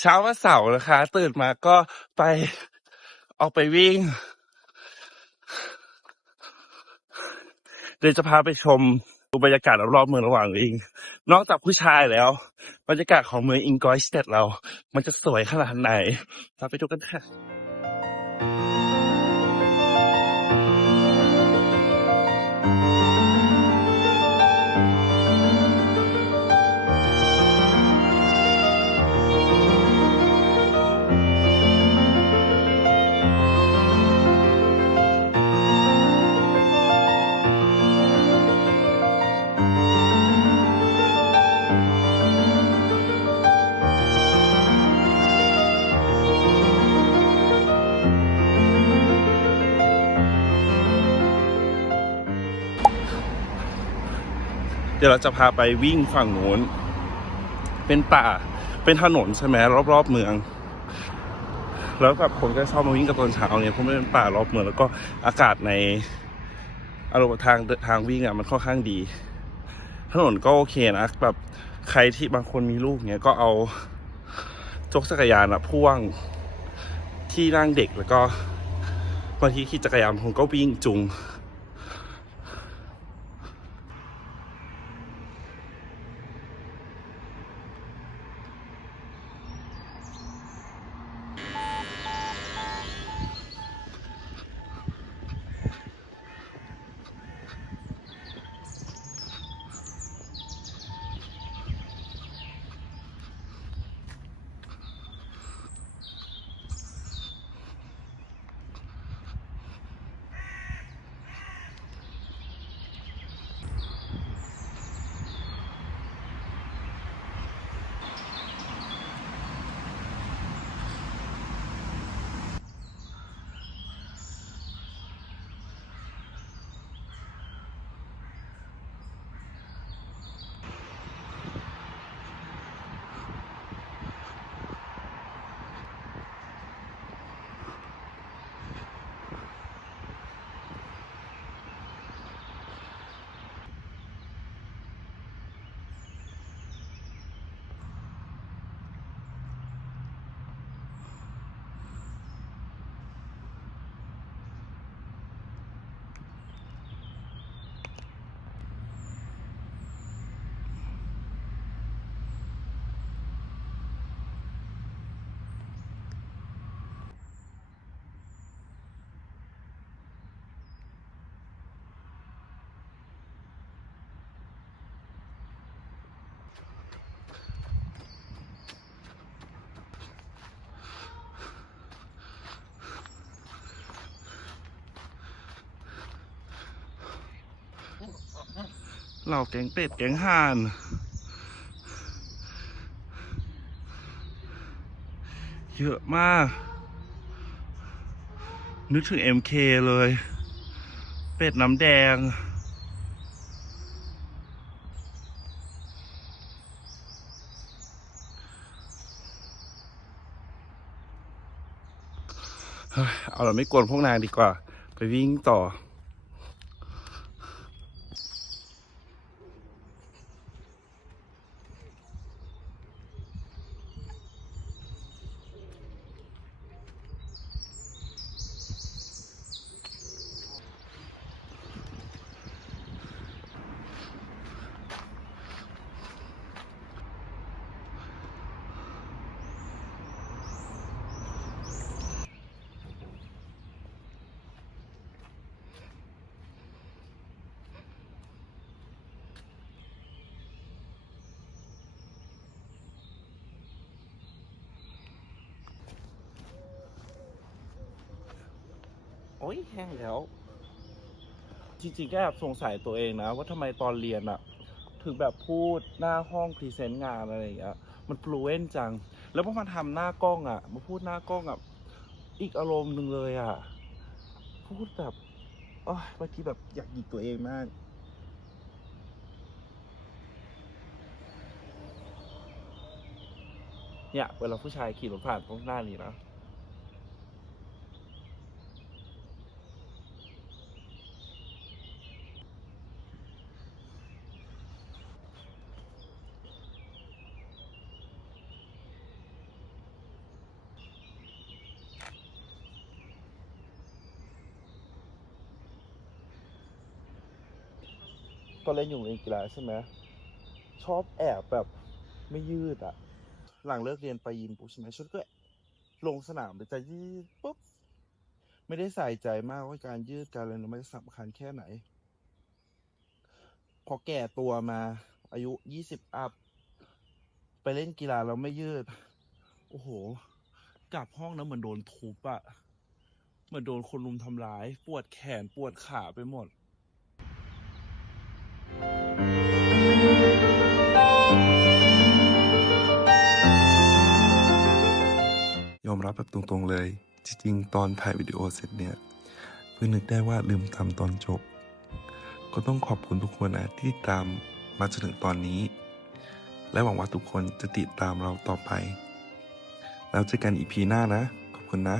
เช้าวันเสาร์นะคะ ตื่นมาก็ไปออกไปวิ่ง เดี๋ยวจะพาไปชมดูบรรยากาศรอบๆเมืองระหว่างวิ่งนอกจากผู้ชายแล้ว บรรยากาศของเมืองอิงกอยสเตดเรา มันจะสวยขนาดไหนเราไปดูกันค่ะ เดี๋ยวเราจะพาไปวิ่งฝั่งโน้น เป็นป่า เป็นถนนใช่ไหมรอบๆเมือง แล้วแบบคนก็ชอบมาวิ่งกับตอนเช้าเนี่ยเพราะมันเป็นป่ารอบเมืองแล้วก็อากาศในอารมณ์ทางทางวิ่งอะมันค่อนข้างดี ถนนก็โอเคนะแบบใครที่บางคนมีลูกเนี่ยก็เอาจกจักรยานอะพ่วงที่นั่งเด็กแล้วก็บางทีขี่จักรยานผมก็วิ่งจุง เหล่าแกงเป็ดแกงห่านเยอะมาก นึกถึง MK เลย เป็ดน้ำแดงเฮ้ยเอาเราไม่กวนพวกนางดีกว่า ไปวิ่งต่อ อ้ยแห้งแล้ว จริงๆก็แอบสงสัยตัวเองนะ ว่าทำไมตอนเรียนอะถึงแบบพูดหน้าห้องพรีเซนต์งานอะไรอย่างเงี้ยมันฟลูเอนจัง แล้วพอมาทำหน้ากล้องอะมาพูดหน้ากล้องอะอีกอารมณ์หนึ่งเลยอะพูดแบบโอ้ยบางทีแบบอยากหยิกตัวเองมากเนี่ยเวลาผู้ชายขี่รถผ่านตรงหน้านี้นะ ก็เล่นอยู่ในกีฬาใช่ไหมชอบแอบแบบไม่ยืดอะหลังเลิกเรียนไปยิมปุ๊บใช่ไหมชุดก็ลงสนามไปจะยืดปุ๊บไม่ได้ใส่ใจมากว่าการยืดการอะไรนั้นมันสำคัญแค่ไหน พอแก่ตัวมาอายุยี่สิบอัพ ไปเล่นกีฬาแล้วไม่ยืด โอ้โห กลับห้องนะเหมือนโดนทุบอะเหมือนโดนคนรุมทำร้าย ปวดแขนปวดขาไปหมด ยอมรับแบบตรงๆเลย จริงๆ ตอนถ่ายวิดีโอเสร็จเนี่ยเพิ่งนึกได้ว่าลืมทำตอนจบ ก็ต้องขอบคุณทุกคนนะที่ติดตามมาจนถึงตอนนี้ และหวังว่าทุกคนจะติดตามเราต่อไป แล้วเจอกันอีพีหน้านะ ขอบคุณนะ